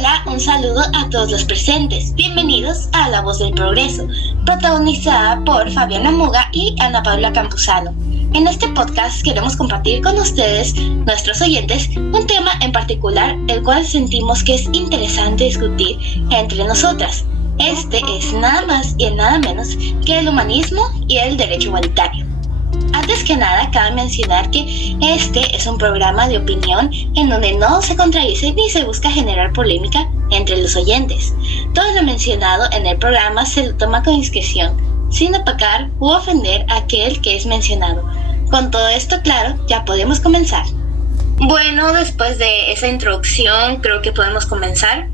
Hola, un saludo a todos los presentes. Bienvenidos a La Voz del Progreso, protagonizada por Fabiana Muga y Ana Paula Campuzano. En este podcast queremos compartir con ustedes, nuestros oyentes, un tema en particular, el cual sentimos que es interesante discutir entre nosotras. Este es nada más y nada menos que el humanismo y el derecho igualitario. Antes que nada, cabe mencionar que este es un programa de opinión en donde no se contradice ni se busca generar polémica entre los oyentes. Todo lo mencionado en el programa se lo toma con discreción, sin opacar u ofender a aquel que es mencionado. Con todo esto claro, ya podemos comenzar. Bueno, después de esa introducción, creo que podemos comenzar.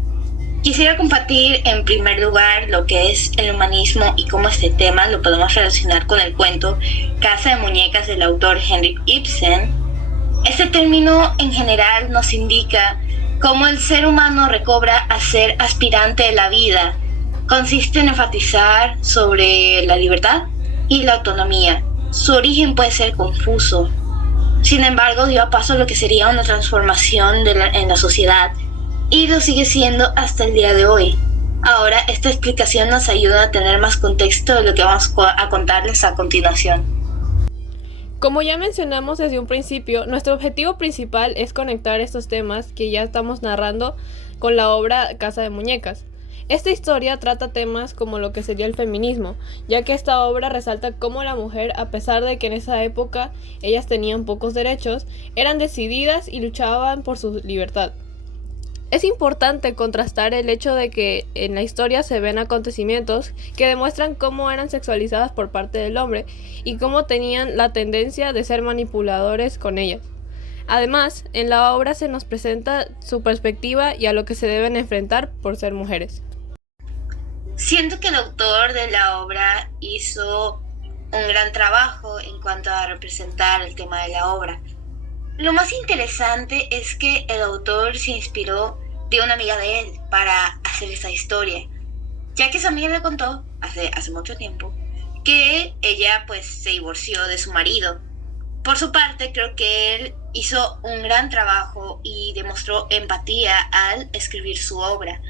Quisiera compartir en primer lugar lo que es el humanismo y cómo este tema lo podemos relacionar con el cuento Casa de Muñecas del autor Henrik Ibsen. Este término en general nos indica cómo el ser humano recobra a ser aspirante de la vida. Consiste en enfatizar sobre la libertad y la autonomía. Su origen puede ser confuso. Sin embargo, dio paso a lo que sería una transformación en la sociedad, y lo sigue siendo hasta el día de hoy. Ahora, esta explicación nos ayuda a tener más contexto de lo que vamos a contarles a continuación. Como ya mencionamos desde un principio, nuestro objetivo principal es conectar estos temas que ya estamos narrando con la obra Casa de Muñecas. Esta historia trata temas como lo que sería el feminismo, ya que esta obra resalta cómo la mujer, a pesar de que en esa época ellas tenían pocos derechos, eran decididas y luchaban por su libertad. Es importante contrastar el hecho de que en la historia se ven acontecimientos que demuestran cómo eran sexualizadas por parte del hombre y cómo tenían la tendencia de ser manipuladores con ellas. Además, en la obra se nos presenta su perspectiva y a lo que se deben enfrentar por ser mujeres. Siento que el autor de la obra hizo un gran trabajo en cuanto a representar el tema de la obra. Lo más interesante es que el autor se inspiró de una amiga de él para hacer esta historia, ya que su amiga le contó hace mucho tiempo que ella pues se divorció de su marido. Por su parte, creo que él hizo un gran trabajo y demostró empatía al escribir su obra,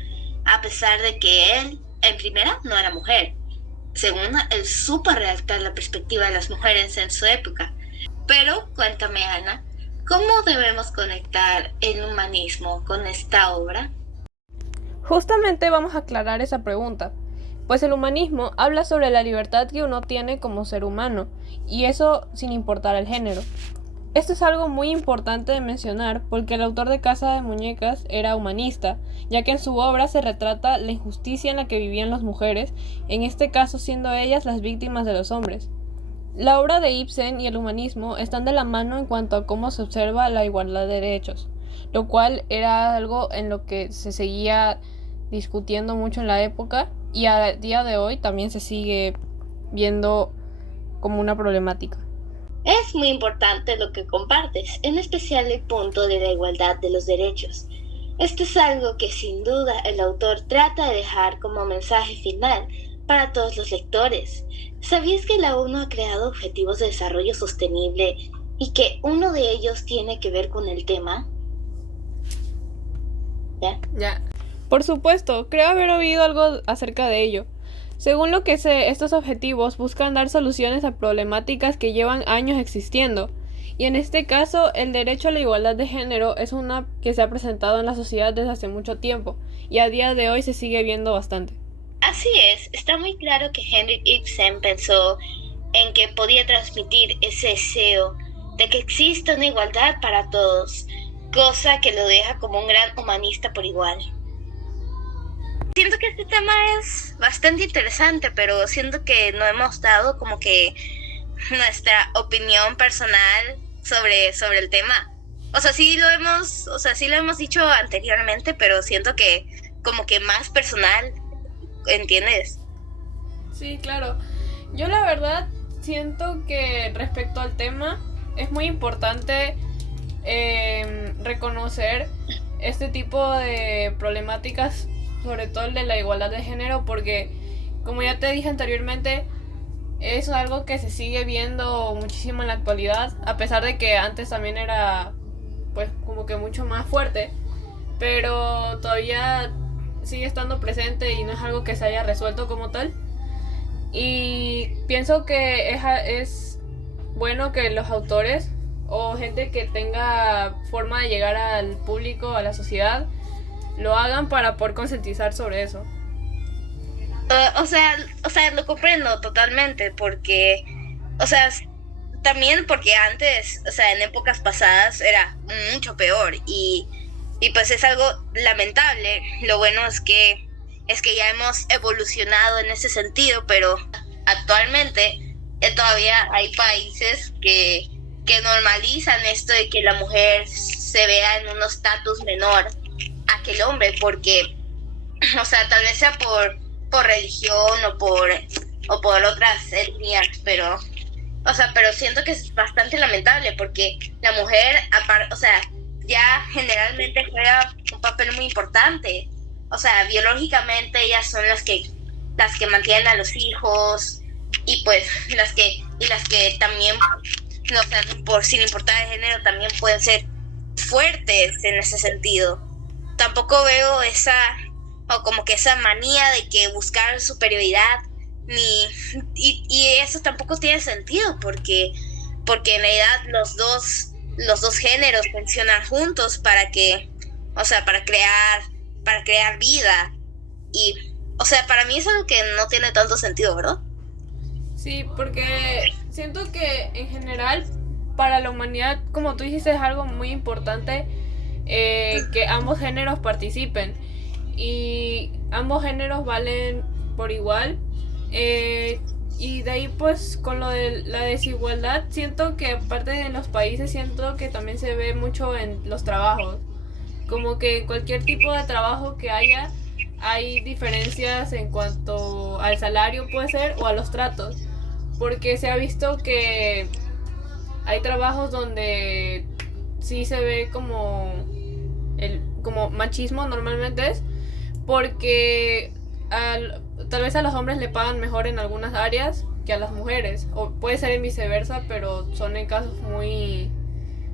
a pesar de que él, en primera, no era mujer. Segunda, él supo redactar la perspectiva de las mujeres en su época. Pero, cuéntame, Ana, ¿cómo debemos conectar el humanismo con esta obra? Justamente vamos a aclarar esa pregunta, pues el humanismo habla sobre la libertad que uno tiene como ser humano, y eso sin importar el género. Esto es algo muy importante de mencionar porque el autor de Casa de Muñecas era humanista, ya que en su obra se retrata la injusticia en la que vivían las mujeres, en este caso siendo ellas las víctimas de los hombres. La obra de Ibsen y el humanismo están de la mano en cuanto a cómo se observa la igualdad de derechos, lo cual era algo en lo que se seguía discutiendo mucho en la época y a día de hoy también se sigue viendo como una problemática. Es muy importante lo que compartes, en especial el punto de la igualdad de los derechos. Esto es algo que sin duda el autor trata de dejar como mensaje final para todos los lectores. ¿Sabías que la ONU ha creado objetivos de desarrollo sostenible y que uno de ellos tiene que ver con el tema? Ya. Por supuesto, creo haber oído algo acerca de ello. Según lo que sé, estos objetivos buscan dar soluciones a problemáticas que llevan años existiendo. Y en este caso, el derecho a la igualdad de género es una que se ha presentado en la sociedad desde hace mucho tiempo, y a día de hoy se sigue viendo bastante. Así es, está muy claro que Henrik Ibsen pensó en que podía transmitir ese deseo de que exista una igualdad para todos, cosa que lo deja como un gran humanista por igual. Siento que este tema es bastante interesante, pero siento que no hemos dado como que nuestra opinión personal sobre el tema. Sí lo hemos dicho anteriormente, pero siento que como que más personal, ¿entiendes? Sí, claro. Yo la verdad siento que respecto al tema es muy importante reconocer este tipo de problemáticas, sobre todo el de la igualdad de género, porque como ya te dije anteriormente, es algo que se sigue viendo muchísimo en la actualidad, a pesar de que antes también era pues como que mucho más fuerte, pero todavía sigue estando presente y no es algo que se haya resuelto como tal. Y pienso que es bueno que los autores o gente que tenga forma de llegar al público, a la sociedad, lo hagan para poder concientizar sobre eso. O sea, lo comprendo totalmente porque, o sea, también porque antes, o sea, en épocas pasadas era mucho peor y pues es algo lamentable. Lo bueno es que ya hemos evolucionado en ese sentido, pero actualmente todavía hay países que normalizan esto de que la mujer se vea en un estatus menor a que el hombre, porque, o sea, tal vez sea por religión o por otras etnias, pero, o sea, pero siento que es bastante lamentable porque la mujer, o sea, ya generalmente juega un papel muy importante. O sea, biológicamente ellas son las que mantienen a los hijos y pues las que también, no, o sea, sin importar el género, también pueden ser fuertes en ese sentido. Tampoco veo o como que esa manía de que buscar superioridad, y eso tampoco tiene sentido porque en realidad los dos géneros funcionan juntos para que, o sea, para crear vida. Y, o sea, para mí es algo que no tiene tanto sentido, ¿verdad? Sí, porque siento que en general para la humanidad, como tú dijiste, es algo muy importante que ambos géneros participen y ambos géneros valen por igual. Y de ahí pues con lo de la desigualdad, siento que aparte de los países, siento que también se ve mucho en los trabajos. Como que cualquier tipo de trabajo que haya, hay diferencias en cuanto al salario puede ser o a los tratos. Porque se ha visto que hay trabajos donde sí se ve como machismo normalmente es porque tal vez a los hombres le pagan mejor en algunas áreas que a las mujeres, o puede ser en viceversa, pero son en casos muy,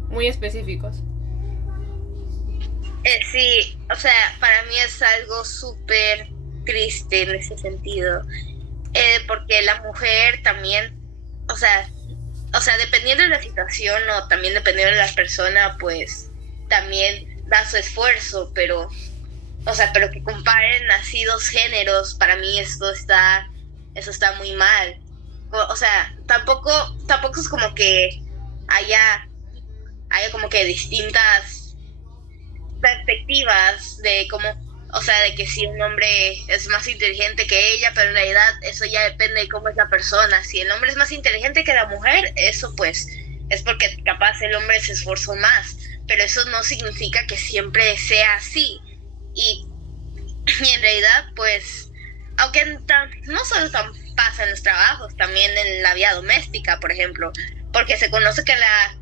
muy específicos. Sí, o sea, para mí es algo súper triste en ese sentido, porque la mujer también, o sea, dependiendo de la situación o también dependiendo de la persona, pues también da su esfuerzo, pero, o sea, pero que comparen así dos géneros, para mí eso está muy mal. O sea, tampoco es como que haya como que distintas perspectivas de cómo, o sea, de que si un hombre es más inteligente que ella, pero en realidad eso ya depende de cómo es la persona. Si el hombre es más inteligente que la mujer, eso pues es porque capaz el hombre se esforzó más, pero eso no significa que siempre sea así. Y en realidad pues, aunque no solo pasa en los trabajos, también en la vida doméstica, por ejemplo, porque se conoce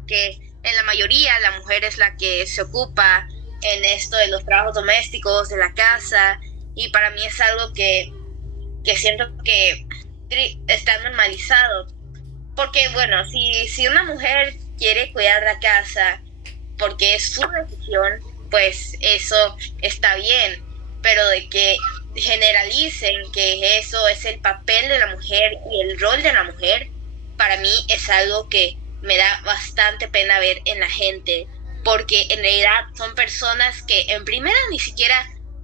que en la mayoría la mujer es la que se ocupa en esto de los trabajos domésticos, de la casa, y para mí es algo que siento que está normalizado, porque bueno, si una mujer quiere cuidar la casa porque es su decisión, pues eso está bien, pero de que generalicen que eso es el papel de la mujer y el rol de la mujer, para mí es algo que me da bastante pena ver en la gente, porque en realidad son personas que en primera ni siquiera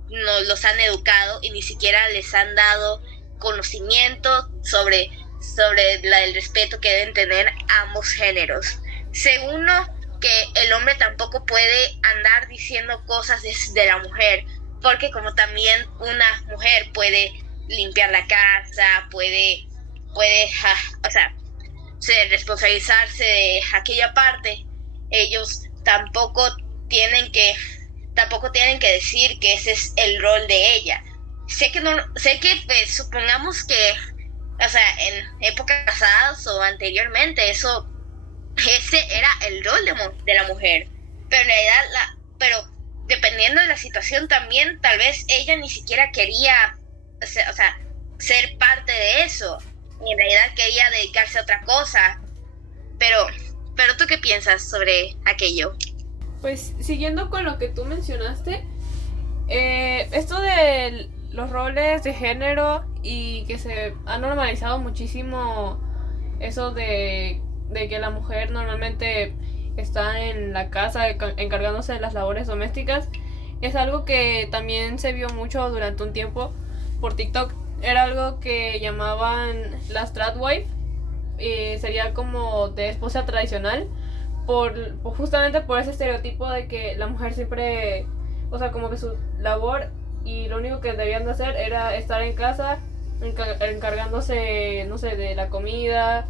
nos los han educado y ni siquiera les han dado conocimiento sobre el respeto que deben tener ambos géneros. Segundo, que el hombre tampoco puede andar diciendo cosas de la mujer, porque como también una mujer puede limpiar la casa, puede o sea, responsabilizarse de aquella parte, ellos tampoco tienen que decir que ese es el rol de ella. Sé que pues, supongamos que, o sea, en épocas pasadas o anteriormente ese era el rol de la mujer, pero en realidad pero dependiendo de la situación también tal vez ella ni siquiera quería, o sea, ser parte de eso, y en realidad quería dedicarse a otra cosa. Pero ¿tú qué piensas sobre aquello? Pues siguiendo con lo que tú mencionaste, Esto de los roles de género y que se ha normalizado muchísimo eso de que la mujer normalmente está en la casa encargándose de las labores domésticas, es algo que también se vio mucho durante un tiempo por TikTok. Era algo que llamaban las tradwife, sería como de esposa tradicional, justamente por ese estereotipo de que la mujer siempre, o sea, como que su labor y lo único que debían de hacer era estar en casa encargándose, no sé, de la comida,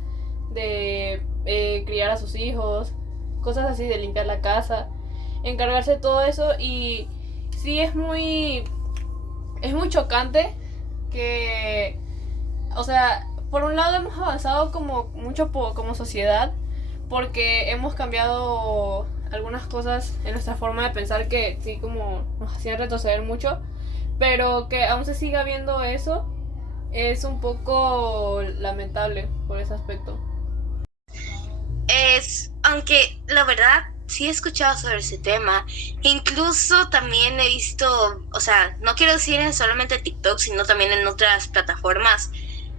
de criar a sus hijos, cosas así, de limpiar la casa, encargarse de todo eso. Y sí, es muy chocante que, o sea, por un lado hemos avanzado como mucho como sociedad, porque hemos cambiado algunas cosas en nuestra forma de pensar que sí como nos hacían retroceder mucho, pero que aún se siga viendo eso es un poco lamentable por ese aspecto. Aunque la verdad sí he escuchado sobre ese tema, incluso también he visto, o sea, no quiero decir en solamente TikTok, sino también en otras plataformas,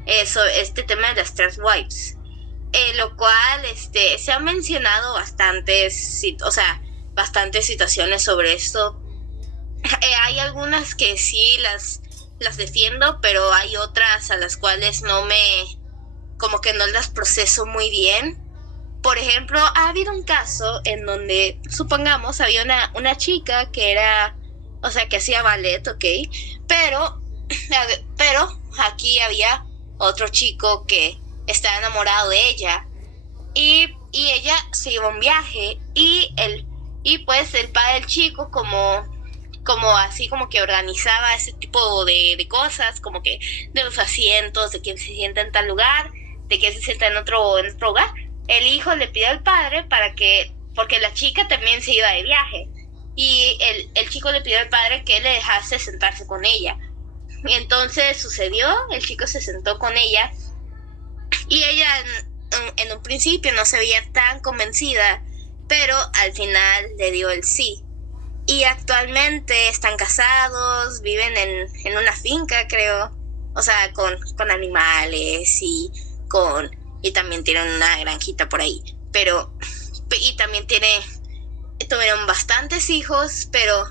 este tema de las trans wives, lo cual se han mencionado bastantes situaciones sobre esto. Hay algunas que sí las defiendo, pero hay otras a las cuales como que no las proceso muy bien. Por ejemplo, ha habido un caso en donde, supongamos, había una chica que era, o sea, que hacía ballet, ¿ok? Pero aquí había otro chico que estaba enamorado de ella y ella se iba a un viaje y pues el padre del chico como así como que organizaba ese tipo de cosas, como que de los asientos, de quién se sienta en tal lugar, de quién se sienta en otro lugar. El hijo le pidió al padre porque la chica también se iba de viaje, y el chico le pidió al padre que le dejase sentarse con ella. Y entonces sucedió, el chico se sentó con ella y ella en un principio no se veía tan convencida, pero al final le dio el sí. Y actualmente están casados, viven en una finca, creo, o sea, con animales y también tienen una granjita por ahí, y también tuvieron bastantes hijos, pero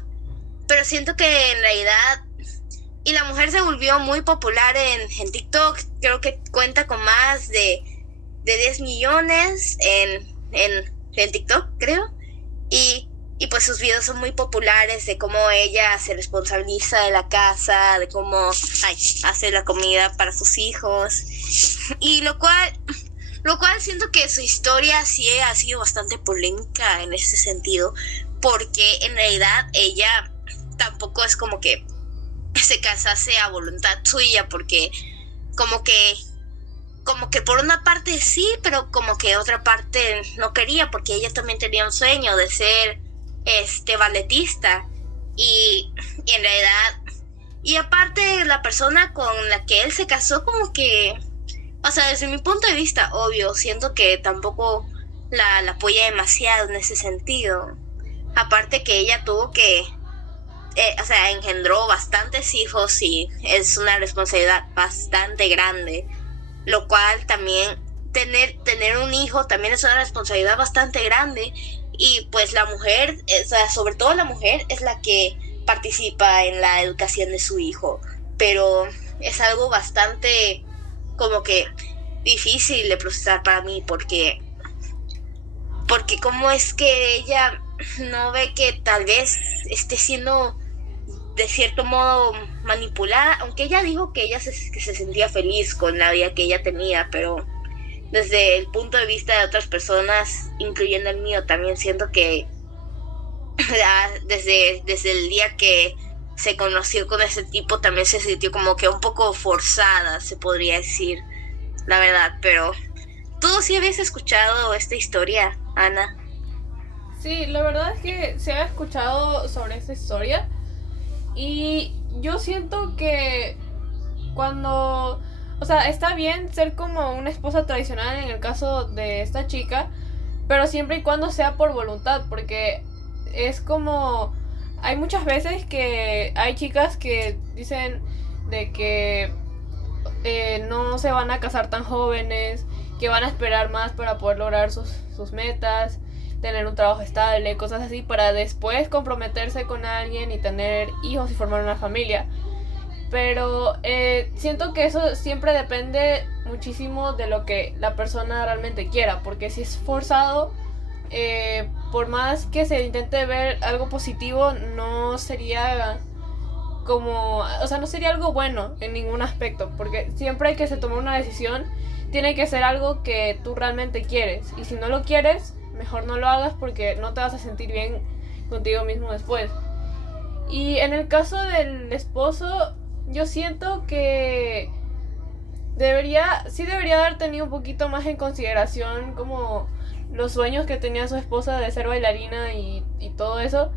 siento que en realidad, y la mujer se volvió muy popular en TikTok, creo que cuenta con más de 10 millones en TikTok, creo, y pues sus videos son muy populares de cómo ella se responsabiliza de la casa, de cómo hace la comida para sus hijos, y lo cual siento que su historia sí ha sido bastante polémica en ese sentido, porque en realidad ella tampoco es como que se casase a voluntad suya, porque como que por una parte sí, pero como que otra parte no quería, porque ella también tenía un sueño de ser balletista, y en realidad, y aparte la persona con la que él se casó, como que, o sea, desde mi punto de vista, obvio, siento que tampoco la apoya demasiado en ese sentido. Aparte que ella tuvo que, o sea, engendró bastantes hijos y es una responsabilidad bastante grande, lo cual también tener un hijo también es una responsabilidad bastante grande, y pues la mujer, o sea, sobre todo la mujer es la que participa en la educación de su hijo, pero es algo bastante como que difícil de procesar para mí, porque cómo es que ella no ve que tal vez esté siendo de cierto modo manipulada, aunque ella dijo que ella que se sentía feliz con la vida que ella tenía, pero desde el punto de vista de otras personas, incluyendo el mío, también siento que desde el día que se conoció con ese tipo, también se sintió como que un poco forzada, se podría decir, la verdad. Pero ¿tú sí habías escuchado esta historia, Ana? Sí, la verdad es que se ha escuchado sobre esta historia, y yo siento que cuando, o sea, está bien ser como una esposa tradicional en el caso de esta chica, pero siempre y cuando sea por voluntad, porque es como hay muchas veces que hay chicas que dicen de que no se van a casar tan jóvenes, que van a esperar más para poder lograr sus metas, tener un trabajo estable, cosas así, para después comprometerse con alguien y tener hijos y formar una familia. Pero siento que eso siempre depende muchísimo de lo que la persona realmente quiera, porque si es forzado, por más que se intente ver algo positivo, no sería como, o sea, no sería algo bueno en ningún aspecto, porque siempre que se tome una decisión, tiene que ser algo que tú realmente quieres, y si no lo quieres, mejor no lo hagas porque no te vas a sentir bien contigo mismo después. Y en el caso del esposo, yo siento que sí debería haber tenido un poquito más en consideración como los sueños que tenía su esposa de ser bailarina y todo eso.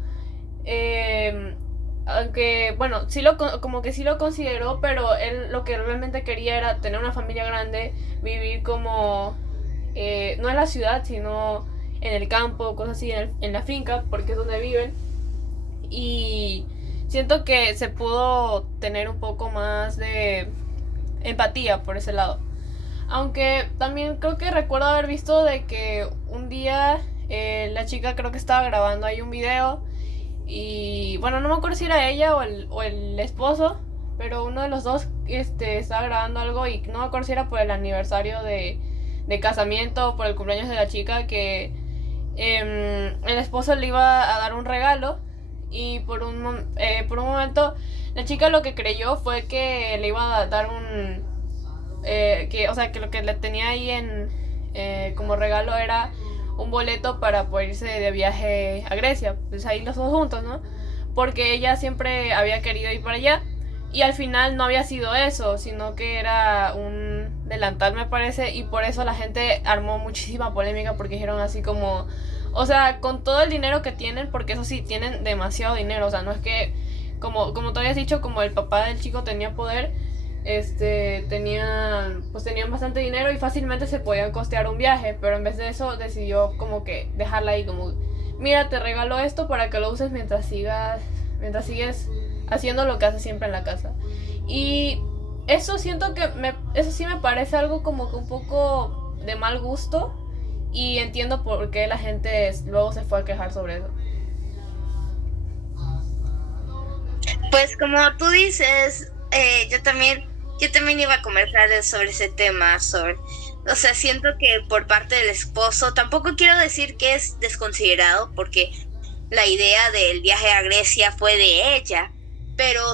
Aunque, bueno, como que sí lo consideró, pero él lo que realmente quería era tener una familia grande, vivir como, no en la ciudad, sino en el campo, cosas así, en la finca, porque es donde viven. Y siento que se pudo tener un poco más de empatía por ese lado. Aunque también creo que recuerdo haber visto de que un día la chica creo que estaba grabando ahí un video y bueno, no me acuerdo si era ella o el esposo, pero uno de los dos estaba grabando algo y no me acuerdo si era por el aniversario de casamiento o por el cumpleaños de la chica, que el esposo le iba a dar un regalo y por un momento la chica lo que creyó fue que le iba a dar que lo que le tenía ahí como regalo era un boleto para poder irse de viaje a Grecia, pues ahí los dos juntos, ¿no? Porque ella siempre había querido ir para allá y al final no había sido eso, sino que era un delantal, me parece, y por eso la gente armó muchísima polémica porque dijeron así como, o sea, con todo el dinero que tienen, porque eso sí, tienen demasiado dinero, o sea, no es que, como tú habías dicho, como el papá del chico tenía poder, tenían bastante dinero y fácilmente se podían costear un viaje, pero en vez de eso decidió como que dejarla ahí como, mira, te regalo esto para que lo uses mientras sigues haciendo lo que haces siempre en la casa. Y eso siento que eso sí me parece algo como que un poco de mal gusto y entiendo por qué la gente luego se fue a quejar sobre eso. Pues como tú dices, yo también iba a conversar sobre ese tema, o sea, siento que por parte del esposo, tampoco quiero decir que es desconsiderado, porque la idea del viaje a Grecia fue de ella, pero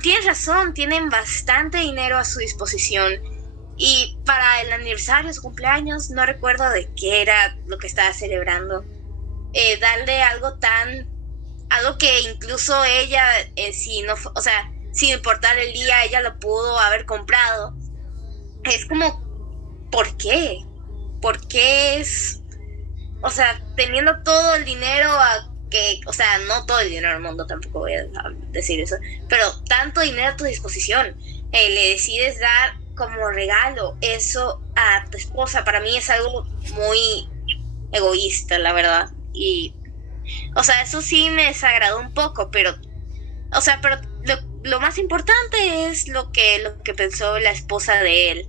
tienes razón, tienen bastante dinero a su disposición, y para el aniversario, su cumpleaños, no recuerdo de qué era lo que estaba celebrando, darle algo que incluso ella, si no, o sea, sin importar el día, ella lo pudo haber comprado. Es como, ¿por qué? ¿Por qué o sea, teniendo todo el dinero o sea, no todo el dinero del mundo, tampoco voy a decir eso, pero tanto dinero a tu disposición, le decides dar como regalo eso a tu esposa, para mí es algo muy egoísta, la verdad, y o sea, eso sí me desagradó un poco, pero lo más importante es lo que pensó la esposa de él.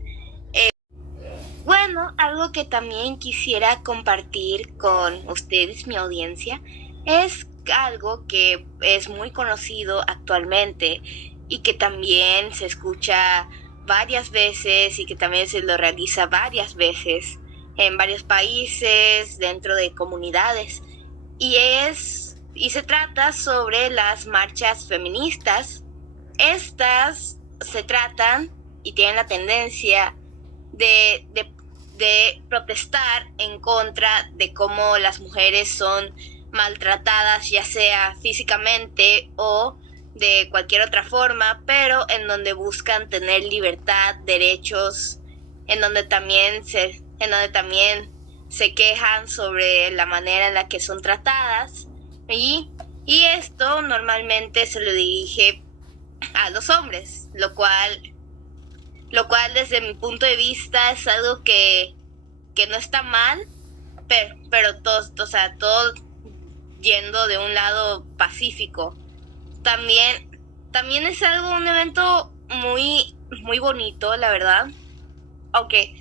Bueno, algo que también quisiera compartir con ustedes, mi audiencia, es algo que es muy conocido actualmente y que también se escucha varias veces y que también se lo realiza varias veces en varios países, dentro de comunidades. Y se trata sobre las marchas feministas. Estas se tratan y tienen la tendencia de protestar en contra de cómo las mujeres son maltratadas, ya sea físicamente o de cualquier otra forma, pero en donde buscan tener libertad, derechos, en donde también se quejan sobre la manera en la que son tratadas, y esto normalmente se lo dirige a los hombres, lo cual desde mi punto de vista es algo que no está mal, pero todos, o sea, todos yendo de un lado pacífico. También es un evento muy, muy bonito, la verdad. Aunque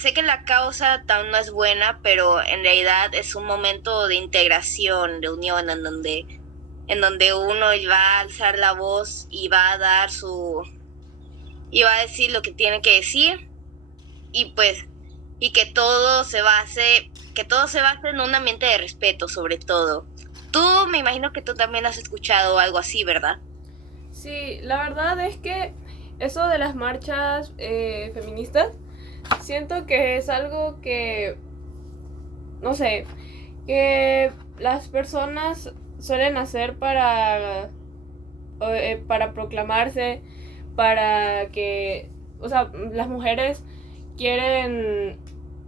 sé que la causa aún no es buena, pero en realidad es un momento de integración, de unión, en donde uno va a alzar la voz y va a y va a decir lo que tiene que decir, y pues, y que todo se base en un ambiente de respeto, sobre todo. Tú, me imagino que tú también has escuchado algo así, ¿verdad? Sí, la verdad es que eso de las marchas feministas, siento que es algo que, no sé, que las personas suelen hacer para proclamarse, para que, o sea, las mujeres quieren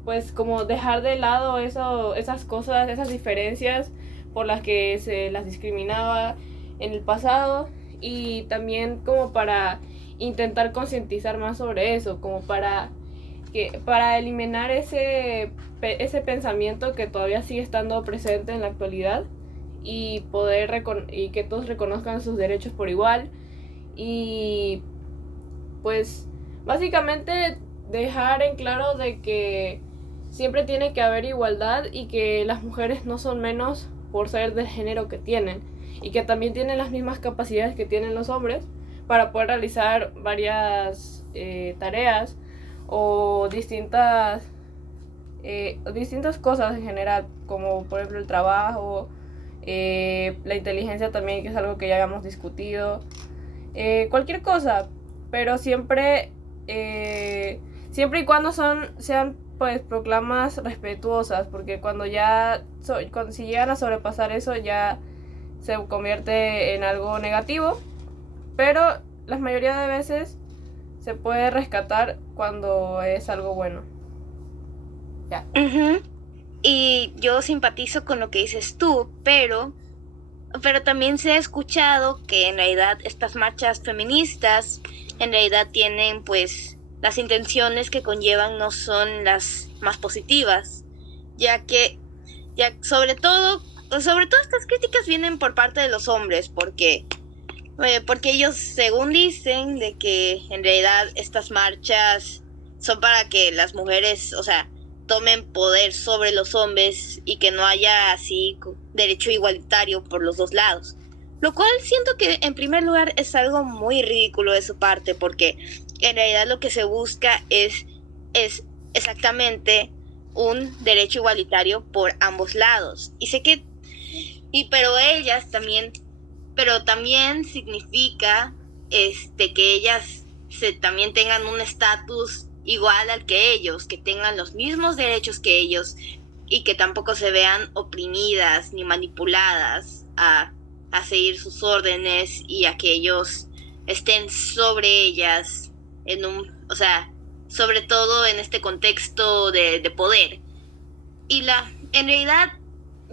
pues como dejar de lado esas cosas, esas diferencias por las que se las discriminaba en el pasado, y también como para intentar concientizar más sobre eso, como para eliminar ese pensamiento que todavía sigue estando presente en la actualidad, y y que todos reconozcan sus derechos por igual, y pues básicamente dejar en claro de que siempre tiene que haber igualdad, y que las mujeres no son menos por ser del género que tienen, y que también tienen las mismas capacidades que tienen los hombres para poder realizar varias tareas o distintas cosas en general, como por ejemplo el trabajo, la inteligencia también, que es algo que ya habíamos discutido, cualquier cosa, pero siempre y cuando sean pues proclamas respetuosas, porque si llegan a sobrepasar eso, ya se convierte en algo negativo, pero la mayoría de veces se puede rescatar cuando es algo bueno. Ya. Uh-huh. Y yo simpatizo con lo que dices tú, pero también se ha escuchado que en realidad estas marchas feministas en realidad tienen pues las intenciones que conllevan no son las más positivas, ya sobre todo estas críticas vienen por parte de los hombres, porque ellos según dicen de que en realidad estas marchas son para que las mujeres, o sea, tomen poder sobre los hombres y que no haya así derecho igualitario por los dos lados. Lo cual siento que en primer lugar es algo muy ridículo de su parte, porque en realidad lo que se busca es exactamente un derecho igualitario por ambos lados. Y sé que, pero también significa que ellas también tengan un estatus igual al que ellos, que tengan los mismos derechos que ellos, y que tampoco se vean oprimidas ni manipuladas a seguir sus órdenes, y a que ellos estén sobre ellas sobre todo en este contexto de poder. En realidad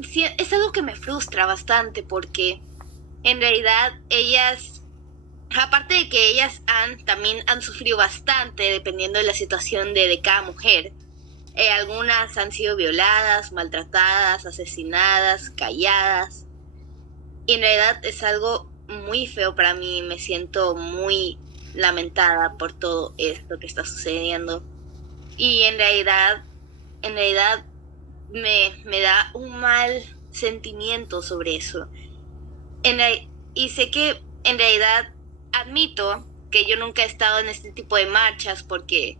sí, es algo que me frustra bastante, porque en realidad ellas, aparte de que ellas también han sufrido bastante dependiendo de la situación de cada mujer. Algunas han sido violadas, maltratadas, asesinadas, calladas. Y en realidad es algo muy feo para mí. Me siento muy lamentada por todo esto que está sucediendo. Y en realidad me da un mal sentimiento sobre eso. Y sé que en realidad admito que yo nunca he estado en este tipo de marchas porque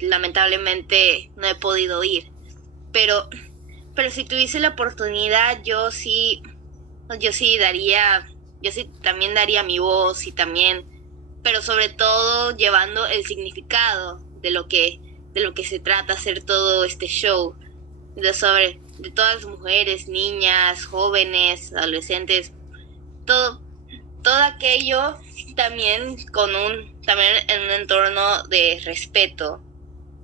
lamentablemente no he podido ir. Pero si tuviese la oportunidad, yo sí también daría mi voz, y también, pero sobre todo llevando el significado de lo que se trata hacer todo este show, de todas las mujeres, niñas, jóvenes, adolescentes, todo aquello también también en un entorno de respeto.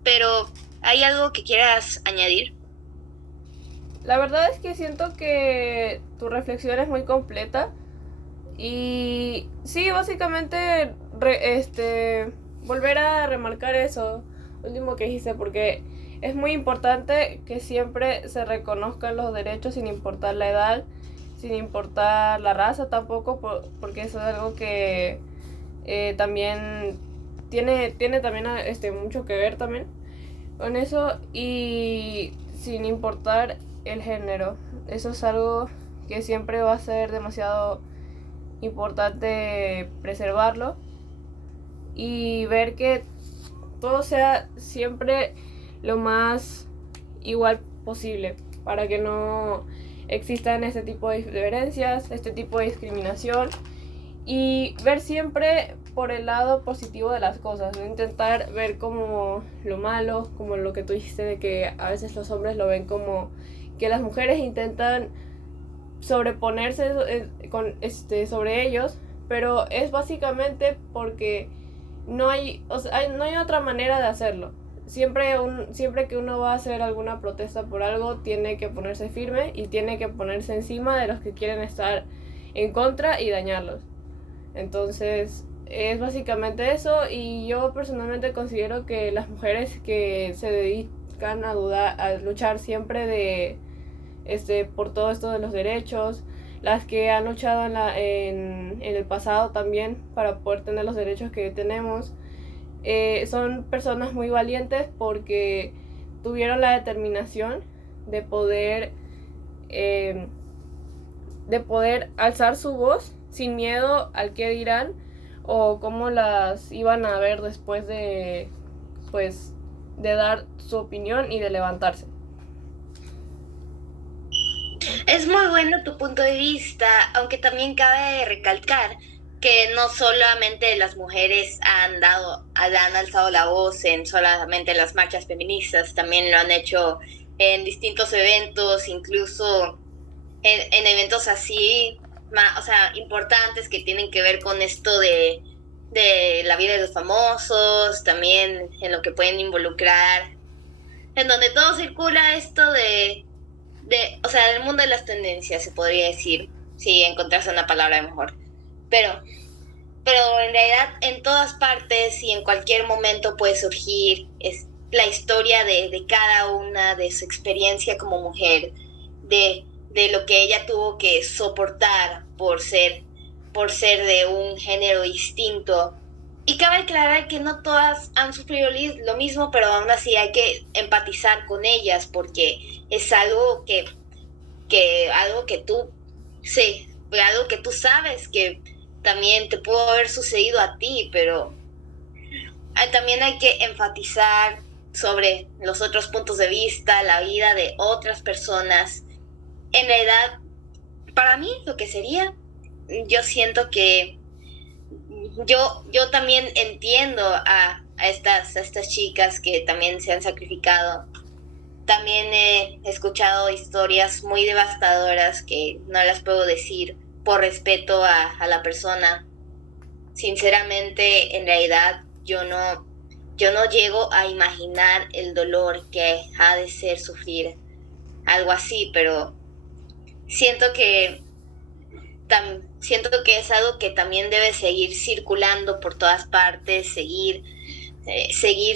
Pero ¿hay algo que quieras añadir? La verdad es que siento que tu reflexión es muy completa, y sí, básicamente volver a remarcar eso último que dijiste, porque Es muy importante que siempre se reconozcan los derechos sin importar la edad, sin importar la raza tampoco, porque eso es algo que también tiene también mucho que ver también con eso, y sin importar el género. Eso es algo que siempre va a ser demasiado importante preservarlo y ver que todo sea siempre lo más igual posible para que no existan este tipo de diferencias, este tipo de discriminación, y ver siempre por el lado positivo de las cosas, no intentar ver como lo malo, como lo que tú dijiste de que a veces los hombres lo ven como que las mujeres intentan sobreponerse sobre ellos, pero es básicamente porque no hay otra manera de hacerlo. Siempre que uno va a hacer alguna protesta por algo, tiene que ponerse firme y tiene que ponerse encima de los que quieren estar en contra y dañarlos. Entonces, es básicamente eso, y yo personalmente considero que las mujeres que se dedican a luchar siempre por todo esto de los derechos, las que han luchado en el pasado también para poder tener los derechos que tenemos, son personas muy valientes porque tuvieron la determinación de poder alzar su voz sin miedo al qué dirán o cómo las iban a ver después de dar su opinión y de levantarse. Es muy bueno tu punto de vista, aunque también cabe recalcar que no solamente las mujeres han alzado la voz en solamente las marchas feministas, también lo han hecho en distintos eventos, incluso en eventos así, importantes que tienen que ver con esto de la vida de los famosos, también en lo que pueden involucrar, en donde todo circula esto en el mundo de las tendencias, se podría decir, si encontrase una palabra mejor. Pero en realidad en todas partes y en cualquier momento puede surgir la historia de cada una, de su experiencia como mujer, de lo que ella tuvo que soportar por ser de un género distinto. Y cabe aclarar que no todas han sufrido lo mismo, pero aún así hay que empatizar con ellas porque es algo algo que tú sabes que también te pudo haber sucedido a ti, pero también hay que enfatizar sobre los otros puntos de vista, la vida de otras personas. En realidad, para mí, lo que sería, yo siento que yo también entiendo a estas chicas que también se han sacrificado. También he escuchado historias muy devastadoras que no las puedo decir por respeto a la persona. Sinceramente, en realidad, yo no llego a imaginar el dolor que ha de ser sufrir algo así, pero siento que es algo que también debe seguir circulando por todas partes, seguir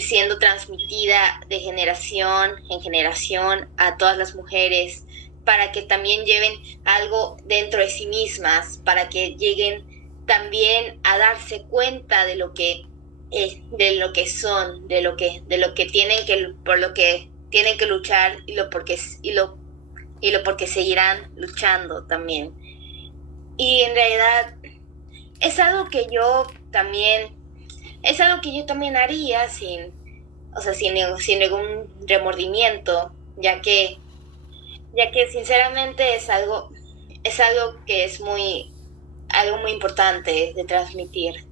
siendo transmitida de generación en generación a todas las mujeres, para que también lleven algo dentro de sí mismas, para que lleguen también a darse cuenta de lo que son, de lo que por lo que tienen que luchar y lo porque seguirán luchando también. Y en realidad es algo que yo también haría sin ningún remordimiento, ya que sinceramente es algo que es algo muy importante de transmitir.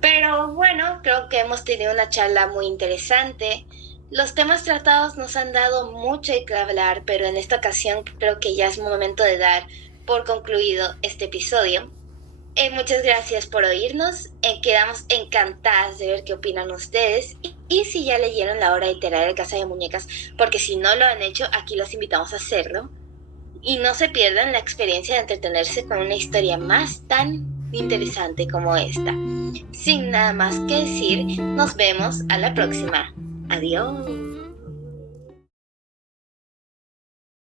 Pero bueno, creo que hemos tenido una charla muy interesante. Los temas tratados nos han dado mucho de qué hablar, pero en esta ocasión creo que ya es momento de dar por concluido este episodio. Muchas gracias por oírnos. Quedamos encantadas de ver qué opinan ustedes y si ya leyeron La Hora Literaria de Casa de Muñecas, porque si no lo han hecho, aquí los invitamos a hacerlo. Y no se pierdan la experiencia de entretenerse con una historia más tan interesante como esta. Sin nada más que decir, nos vemos a la próxima. Adiós.